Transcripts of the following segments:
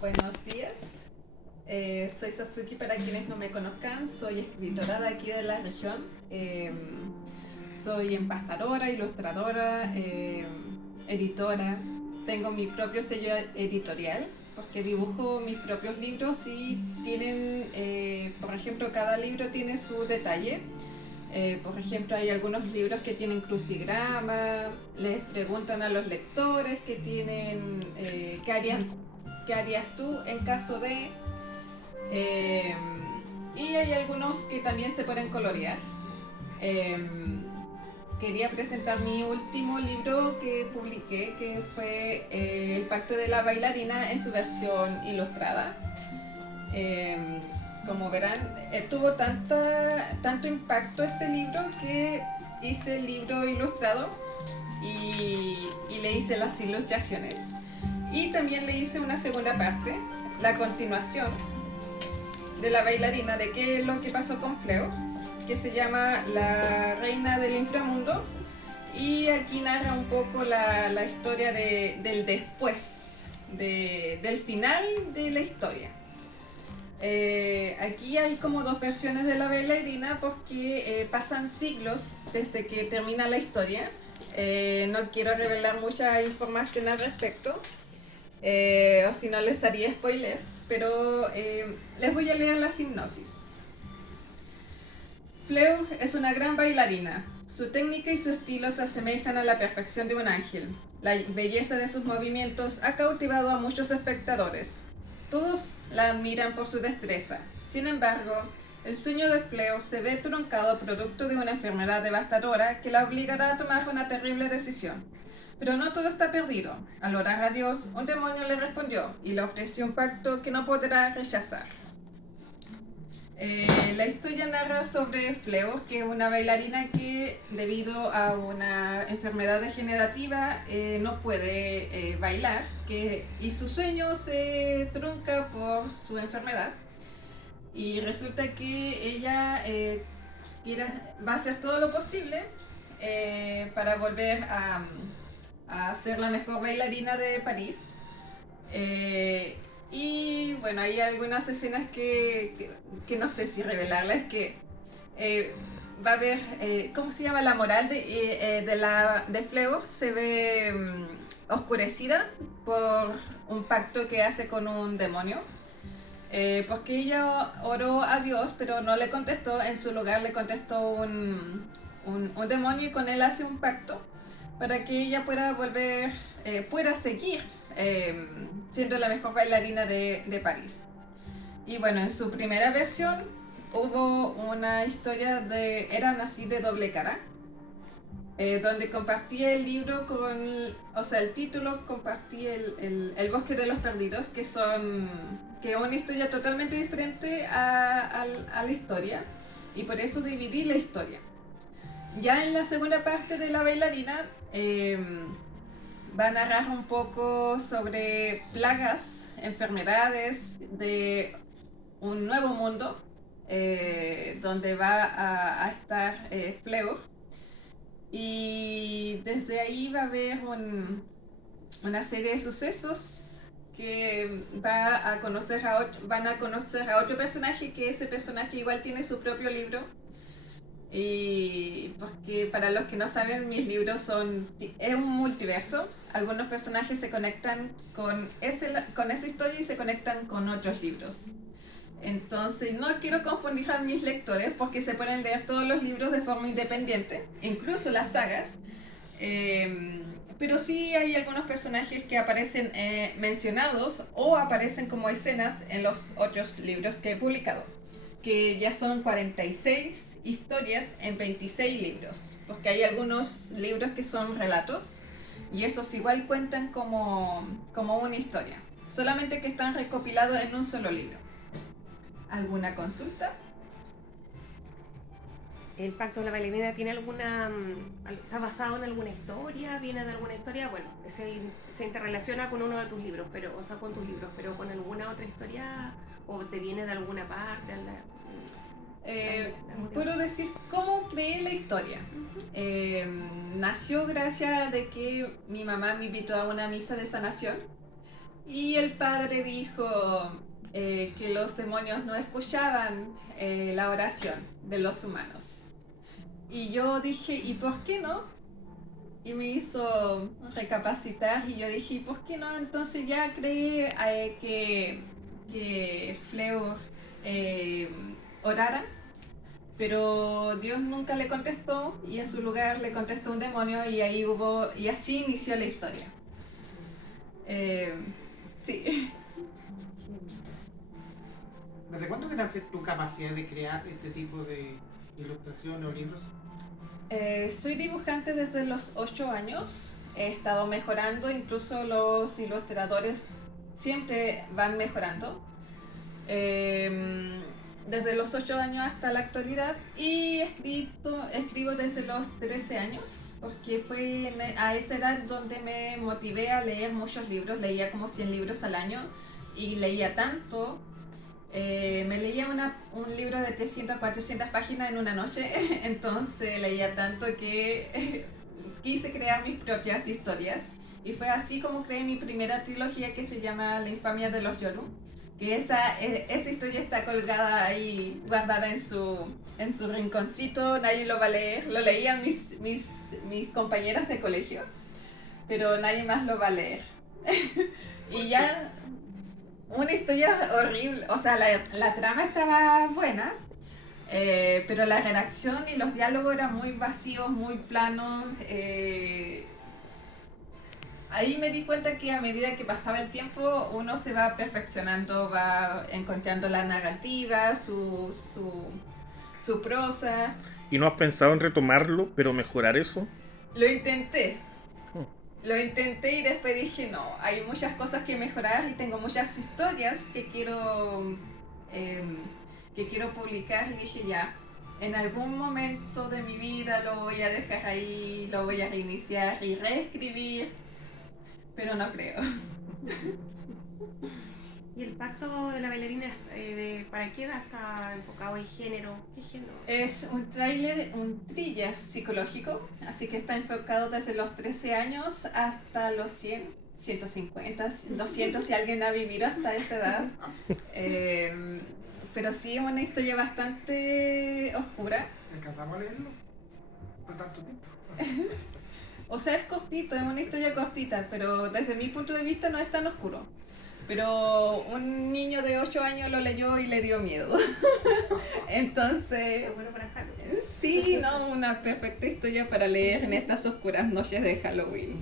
Buenos días. Soy Sasuki para quienes no me conozcan. Soy escritora de aquí de la región. Soy empastadora, ilustradora, editora. Tengo mi propio sello editorial porque dibujo mis propios libros y tienen, por ejemplo, cada libro tiene su detalle. Por ejemplo, hay algunos libros que tienen crucigrama, les preguntan a los lectores que tienen, qué harías tú en caso de... eh, y hay algunos que también se pueden colorear. Eh, Quería presentar mi último libro que publiqué, que fue El Pacto de la Bailarina en su versión ilustrada. Eh, Como verán, tuvo tanto impacto este libro que hice el libro ilustrado y le hice las ilustraciones. Y también le hice una segunda parte, la continuación de la bailarina, de qué es lo que pasó con Fleo, que se llama La Reina del Inframundo. Y aquí narra un poco la historia del después, del final de la historia. Aquí hay como dos versiones de la bailarina porque pasan siglos desde que termina la historia. No quiero revelar mucha información al respecto, o si no les haría spoiler, pero les voy a leer la sinopsis. Fleur es una gran bailarina. Su técnica y su estilo se asemejan a la perfección de un ángel. La belleza de sus movimientos ha cautivado a muchos espectadores. Todos la admiran por su destreza. Sin embargo, el sueño de Fleur se ve truncado producto de una enfermedad devastadora que la obligará a tomar una terrible decisión. Pero no todo está perdido. Al orar a Dios, un demonio le respondió y le ofreció un pacto que no podrá rechazar. La historia narra sobre Fleo, que es una bailarina que debido a una enfermedad degenerativa no puede bailar y su sueño se trunca por su enfermedad. Y resulta que ella va a hacer todo lo posible para volver a ser la mejor bailarina de París. Y bueno, hay algunas escenas que no sé si revelarlas, que va a haber, ¿cómo se llama? La moral de Fleo se ve oscurecida por un pacto que hace con un demonio. Porque ella oró a Dios, pero no le contestó, en su lugar le contestó un demonio y con él hace un pacto para que ella pueda volver, pueda seguir siendo la mejor bailarina de París. Y bueno, en su primera versión hubo una historia eran así de doble cara, donde compartí el libro o sea, el título, compartí el Bosque de los Perdidos, que es una historia totalmente diferente a la historia, y por eso dividí la historia. Ya en la segunda parte de la bailarina va a narrar un poco sobre plagas, enfermedades de un nuevo mundo, donde va a estar Fleur. Y desde ahí va a haber una serie de sucesos que van a conocer a otro personaje, que ese personaje igual tiene su propio libro. Y porque para los que no saben, mis libros es un multiverso. Algunos personajes se conectan con esa historia y se conectan con otros libros. Entonces no quiero confundir a mis lectores porque se pueden leer todos los libros de forma independiente, incluso las sagas. Pero sí hay algunos personajes que aparecen mencionados o aparecen como escenas en los otros libros que he publicado, que ya son 46 historias en 26 libros, porque hay algunos libros que son relatos y esos igual cuentan como una historia, solamente que están recopilados en un solo libro. ¿Alguna consulta? ¿El pacto de la bailarina tiene está basado en alguna historia? ¿Viene de alguna historia? Bueno, se interrelaciona con uno de tus libros, o sea, con tus libros, pero con alguna otra historia o te viene de alguna parte. Puedo decir cómo creé la historia. Nació gracias de que mi mamá me invitó a una misa de sanación Y el padre dijo que los demonios no escuchaban la oración de los humanos. Y yo dije, ¿y por qué no? Y me hizo recapacitar y yo dije, ¿y por qué no? Entonces ya creí que Fleur eh, orara, pero Dios nunca le contestó y en su lugar le contestó un demonio y ahí hubo, y así inició la historia. Eh, sí. ¿Desde cuándo que nace tu capacidad de crear este tipo de ilustraciones o libros? Soy dibujante desde los 8 años. He estado mejorando, incluso los ilustradores siempre van mejorando. Desde los 8 años hasta la actualidad y escribo desde los 13 años porque fue a esa edad donde me motivé a leer muchos libros, leía como 100 libros al año y leía tanto. Me leía un libro de 300 400 páginas en una noche, entonces leía tanto que quise crear mis propias historias y fue así como creé mi primera trilogía que se llama La infamia de los Yoru, que esa historia está colgada ahí, guardada en su rinconcito, nadie lo va a leer, lo leían mis compañeras de colegio, pero nadie más lo va a leer. Y ya una historia horrible, o sea, la trama estaba buena, pero la redacción y los diálogos eran muy vacíos, muy planos. Ahí me di cuenta que a medida que pasaba el tiempo uno se va perfeccionando, va encontrando la narrativa, su prosa. ¿Y no has pensado en retomarlo, pero mejorar eso? Lo intenté, lo intenté y después dije, no, hay muchas cosas que mejorar y tengo muchas historias eh, que quiero publicar y dije ya, en algún momento de mi vida lo voy a dejar ahí, lo voy a reiniciar y reescribir, pero no creo. ¿Y el pacto de la bailarina para qué edad está enfocado en género? ¿Qué género? Es un thriller psicológico, así que está enfocado desde los 13 años hasta los 100, 150, 200 si alguien ha vivido hasta esa edad. Pero sí es una historia bastante oscura. ¿Alcanzamos a leerlo? ¿Por tanto tiempo? O sea, es cortito, es una historia cortita, pero desde mi punto de vista no es tan oscuro. Pero un niño de 8 años lo leyó y le dio miedo. Entonces, Es bueno para Halloween. sí, no, una perfecta historia para leer en estas oscuras noches de Halloween.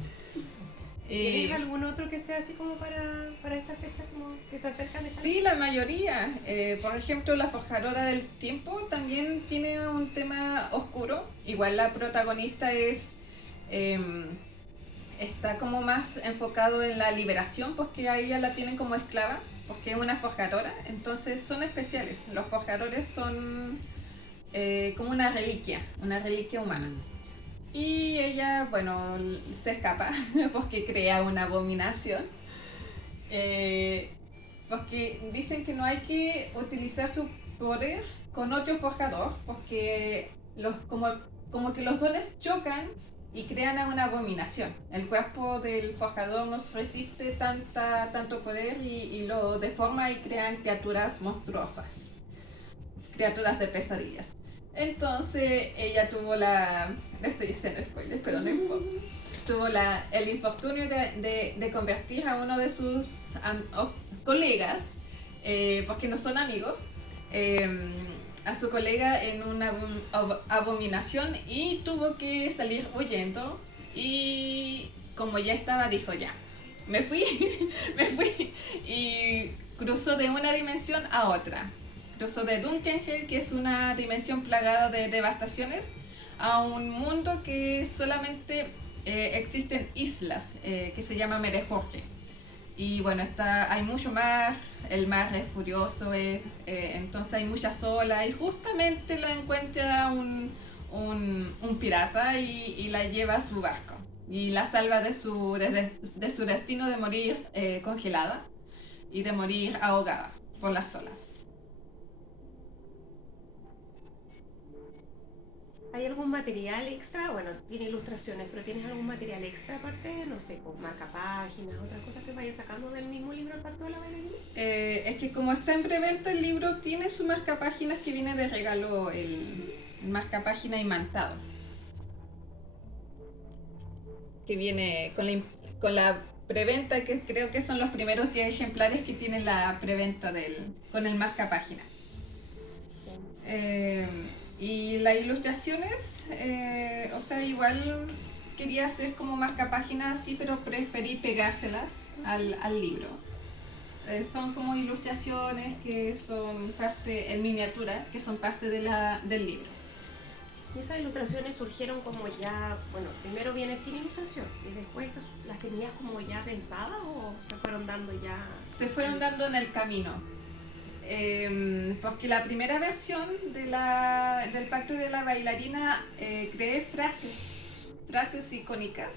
¿Tienes algún otro que sea así como para esta fecha, como que se acercan de Sí, la mayoría. Por ejemplo, La Forjadora del Tiempo también tiene un tema oscuro. Igual la protagonista está como más enfocado en la liberación, porque a ella la tienen como esclava, porque es una forjadora. Entonces son especiales. Los forjadores son como una reliquia humana. Y ella, bueno, se escapa porque crea una abominación. Porque dicen que no hay que utilizar su poder con otro forjador, porque como que los dones chocan y crean una abominación. El cuerpo del forjador no resiste tanto poder y lo deforma y crean criaturas monstruosas, criaturas de pesadillas. Entonces ella tuvo estoy haciendo spoilers, pero no importa. Tuvo el infortunio de convertir a uno de sus colegas, porque no son amigos, a su colega en una abominación y tuvo que salir huyendo y como ya estaba dijo ya, me fui, me fui y cruzó de una dimensión a otra. Cruzó de Dunkenhel, que es una dimensión plagada de devastaciones, a un mundo que solamente existen islas, que se llama Merejorje. Y bueno, hay mucho mar, el mar es furioso, entonces hay muchas olas y justamente lo encuentra un pirata y la lleva a su barco y la salva de su destino de morir congelada y de morir ahogada por las olas. ¿Hay algún material extra? Bueno, tiene ilustraciones, pero ¿tienes algún material extra aparte? No sé, pues marcapáginas, otras cosas que vayas sacando del mismo libro El Pacto de la Bailarina. Es que como está en preventa el libro, tiene su marcapáginas que viene de regalo el marcapágina imantado. Que viene con la preventa, que creo que son los primeros 10 ejemplares que tiene la preventa con el marcapágina. Y las ilustraciones, o sea, igual quería hacer como marcapáginas así, pero preferí pegárselas al libro. Son como ilustraciones que son parte, en miniatura, que son parte del libro. Y esas ilustraciones surgieron como ya, bueno, primero viene sin ilustración y después las tenías como ya pensadas o se fueron dando ya. Se fueron dando en el camino. Porque la primera versión del Pacto de la Bailarina creé frases icónicas.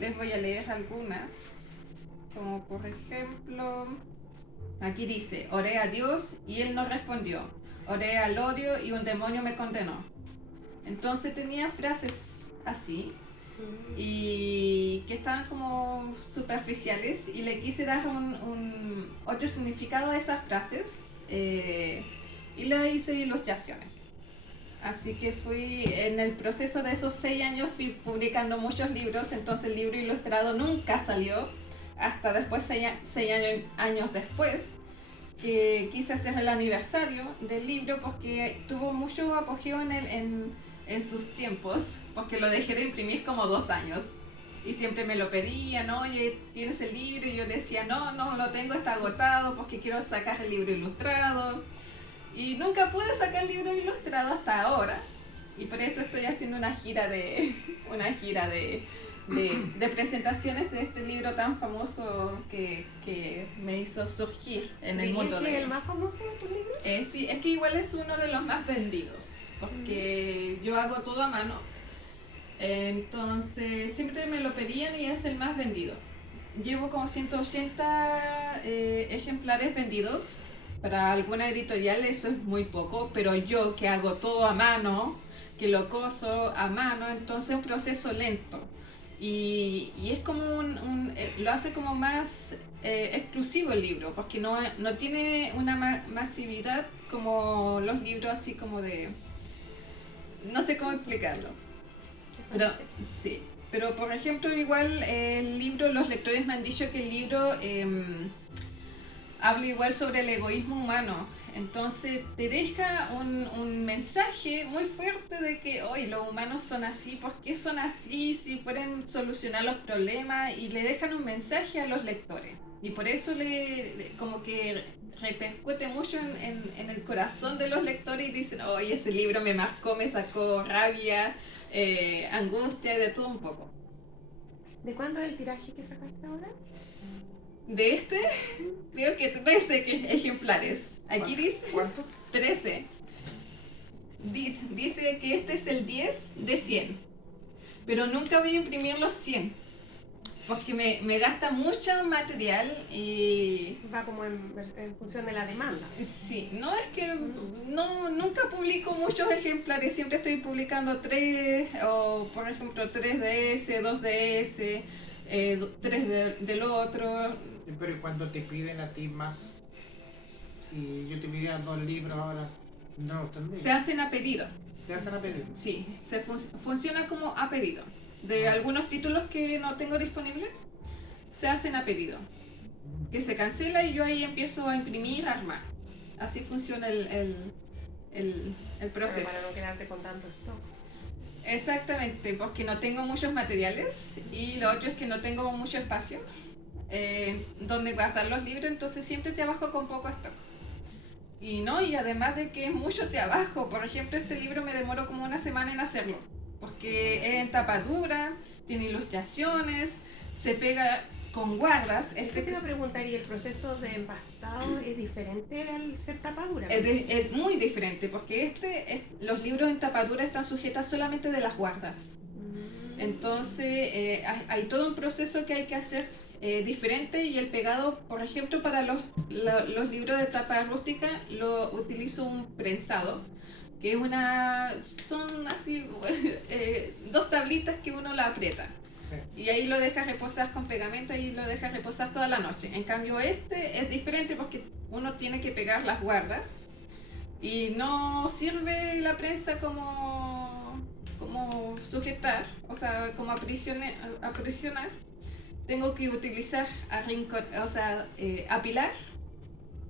Les voy a leer algunas, como por ejemplo, aquí dice: oré a Dios y él no respondió, oré al odio y un demonio me condenó. Entonces tenía frases así y que estaban como superficiales y le quise dar un otro significado a esas frases y le hice ilustraciones. Así que fui en el proceso de esos 6 años, fui publicando muchos libros, entonces el libro ilustrado nunca salió hasta después, 6 años después, que quise hacer el aniversario del libro porque tuvo mucho apogeo en sus tiempos, porque lo dejé de imprimir como 2 años y siempre me lo pedían: oye, ¿tienes el libro? Y yo decía: no lo tengo, está agotado, porque quiero sacar el libro ilustrado, y nunca pude sacar el libro ilustrado hasta ahora, y por eso estoy haciendo una gira de presentaciones de este libro tan famoso que me hizo surgir en el mundo ¿Dirías que de es el más famoso de tus libros? Sí, es que igual es uno de los más vendidos, porque yo hago todo a mano, entonces siempre me lo pedían y es el más vendido. Llevo como 180 ejemplares vendidos. Para alguna editorial eso es muy poco, pero yo que hago todo a mano, que lo coso a mano, entonces es un proceso lento. Y es como lo hace como más exclusivo el libro, porque no tiene una masividad como los libros así como de... No sé cómo explicarlo. Eso Pero no sé. sí, pero por ejemplo igual el libro, los lectores me han dicho que el libro habla igual sobre el egoísmo humano, entonces te deja un mensaje muy fuerte de que hoy los humanos son así, ¿por qué son así? Si pueden solucionar los problemas, y le dejan un mensaje a los lectores, y por eso como que repercute mucho en el corazón de los lectores y dicen: oye, ese libro me marcó, me sacó rabia, angustia y de todo un poco. ¿De cuándo es el tiraje que sacaste ahora? De este, creo que 13 ejemplares. Aquí dice ¿Cuánto? 13. Dice que este es el 10 de 100. Pero nunca voy a imprimir los 100. Porque me gasta mucho material y... Va como en función de la demanda. Sí, no es que nunca publico muchos ejemplares, siempre estoy publicando 3, o por ejemplo 3 de ese, 2 de ese, 3 del otro. Pero cuando te piden a ti más, si yo te pidiera 2 libros ahora, no los tendría. Se hacen a pedido. Se hacen a pedir. Sí, funciona como a pedido. De algunos títulos que no tengo disponibles, se hacen a pedido. Que se cancela y yo ahí empiezo a imprimir, a armar. Así funciona el proceso. Para no quedarte con tanto stock. Exactamente, porque no tengo muchos materiales, y lo otro es que no tengo mucho espacio donde guardar los libros, entonces siempre trabajo con poco stock. Y además de que es mucho trabajo, por ejemplo, este libro me demoró como 1 semana en hacerlo, porque es en tapadura, tiene ilustraciones, se pega con guardas. Eso te iba a preguntar, ¿y el proceso de empastado es diferente al ser tapadura? Es muy diferente, porque los libros en tapadura están sujetos solamente de las guardas. Entonces hay todo un proceso que hay que hacer diferente, y el pegado, por ejemplo, para los libros de tapa rústica lo utilizo un prensado, que son así dos tablitas que uno la aprieta. Sí. Y ahí lo dejas reposar con pegamento y lo dejas reposar toda la noche. En cambio este es diferente porque uno tiene que pegar las guardas y no sirve la prensa como sujetar, o sea, como aprisionar. Tengo que utilizar apilar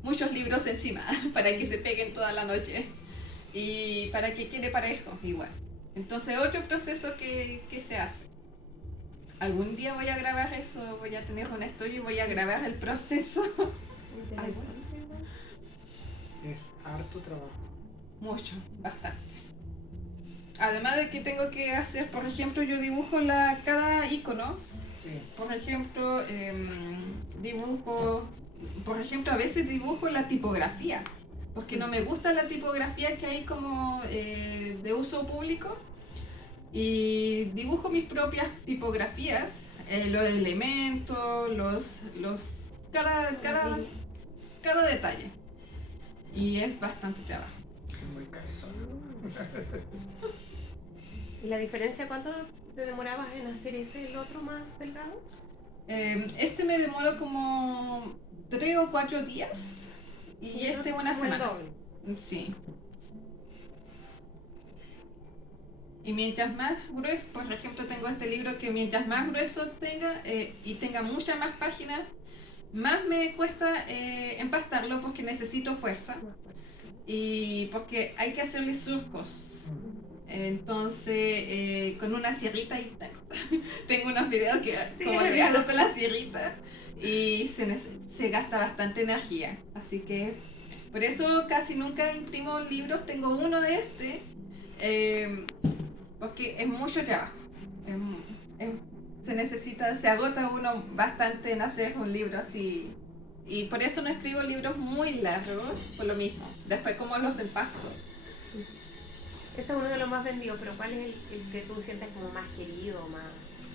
muchos libros encima para que se peguen toda la noche y para que quede parejo igual. Entonces otro proceso que se hace. Algún día voy a grabar eso, voy a tener un estudio y voy a grabar el proceso. Ay, bueno. Es harto trabajo. Mucho, bastante. Además de que tengo que hacer, por ejemplo, yo dibujo cada icono. Sí. Por ejemplo, a veces dibujo la tipografía, porque no me gusta la tipografía que hay como de uso público. Y dibujo mis propias tipografías, los elementos, cada detalle. Y es bastante trabajo. Es muy cabezón. ¿Y la diferencia cuánto te demorabas en hacer el otro más delgado? Este me demoró como 3 o 4 días y este una como el semana. doble. Sí. Y mientras más grueso, por ejemplo, tengo este libro que mientras más grueso tenga y tenga muchas más páginas, más me cuesta empastarlo porque necesito fuerza y porque hay que hacerle surcos. Entonces, con una sierrita y tengo unos videos que como le hago con la sierrita y se gasta bastante energía. Así que por eso casi nunca imprimo libros, tengo uno de porque es mucho trabajo. Se agota uno bastante en hacer un libro así. Y por eso no escribo libros muy largos, por lo mismo. Después, ¿cómo los empasto? Ese es uno de los más vendidos, pero ¿cuál es el que tú sientes como más querido,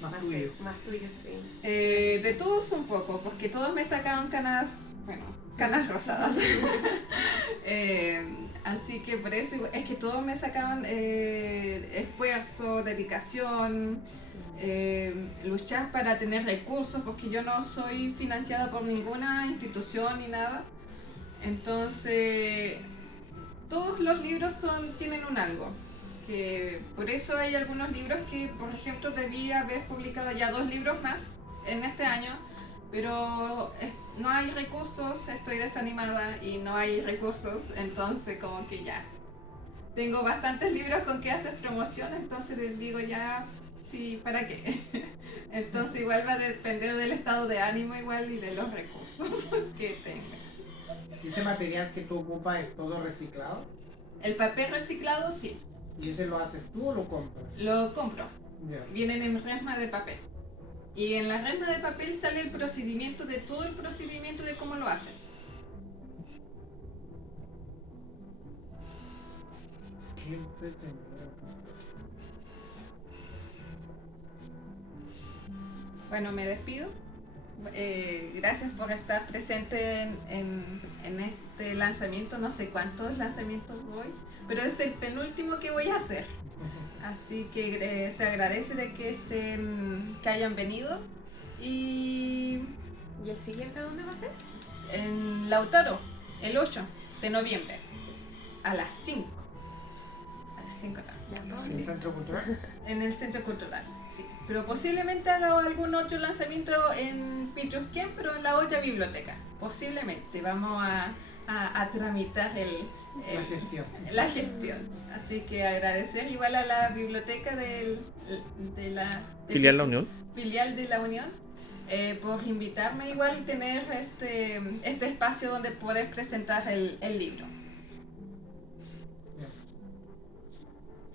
Más tuyo? Más tuyo, sí. De todos un poco, porque todos me sacaban canas rosadas. Así que por eso es que todos me sacaban esfuerzo, dedicación, luchar para tener recursos, porque yo no soy financiada por ninguna institución ni nada. Entonces, todos los libros tienen un algo. Que por eso hay algunos libros que, por ejemplo, debí haber publicado ya 2 libros más en este año, pero no hay recursos, estoy desanimada y no hay recursos, entonces como que ya tengo bastantes libros con que hacer promoción, entonces les digo ya, sí, ¿para qué? Entonces igual va a depender del estado de ánimo igual y de los recursos que tenga. ¿Y ese material que tú ocupas es todo reciclado? El papel reciclado sí, ¿Y ese lo haces tú o lo compras? lo compro, Ya. vienen en resma de papel. Y en la resma de papel sale el procedimiento de todo el procedimiento de cómo lo hacen. Qué entretenido. Bueno, me despido. Gracias por estar presente en este lanzamiento. No sé cuántos lanzamientos voy, pero es el penúltimo que voy a hacer. Así que se agradece de que hayan venido. Y ¿Y el siguiente dónde va a ser? en Lautaro, el 8 de noviembre, a las 5. A las 5 tarde. Ya, todo. ¿En el Centro Cultural? En el Centro Cultural, sí. Pero posiblemente haga algún otro lanzamiento en Pitrusquén, pero en la otra biblioteca. Posiblemente. Vamos a tramitar la gestión. Así que agradecer igual a la biblioteca de la Filial La Unión. Filial de la Unión por invitarme igual y tener este espacio donde poder presentar el libro.